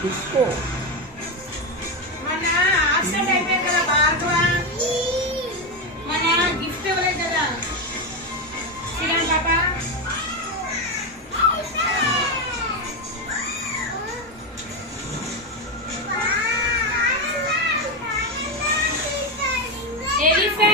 తీసుకో. మన ఆబ్సెంట్ అయిపోయింది కదా భార్గవ, మన గిఫ్ట్ ఇవ్వలేదు కదా శ్రీరామ్ పాప. ఏ గిఫ్ట్?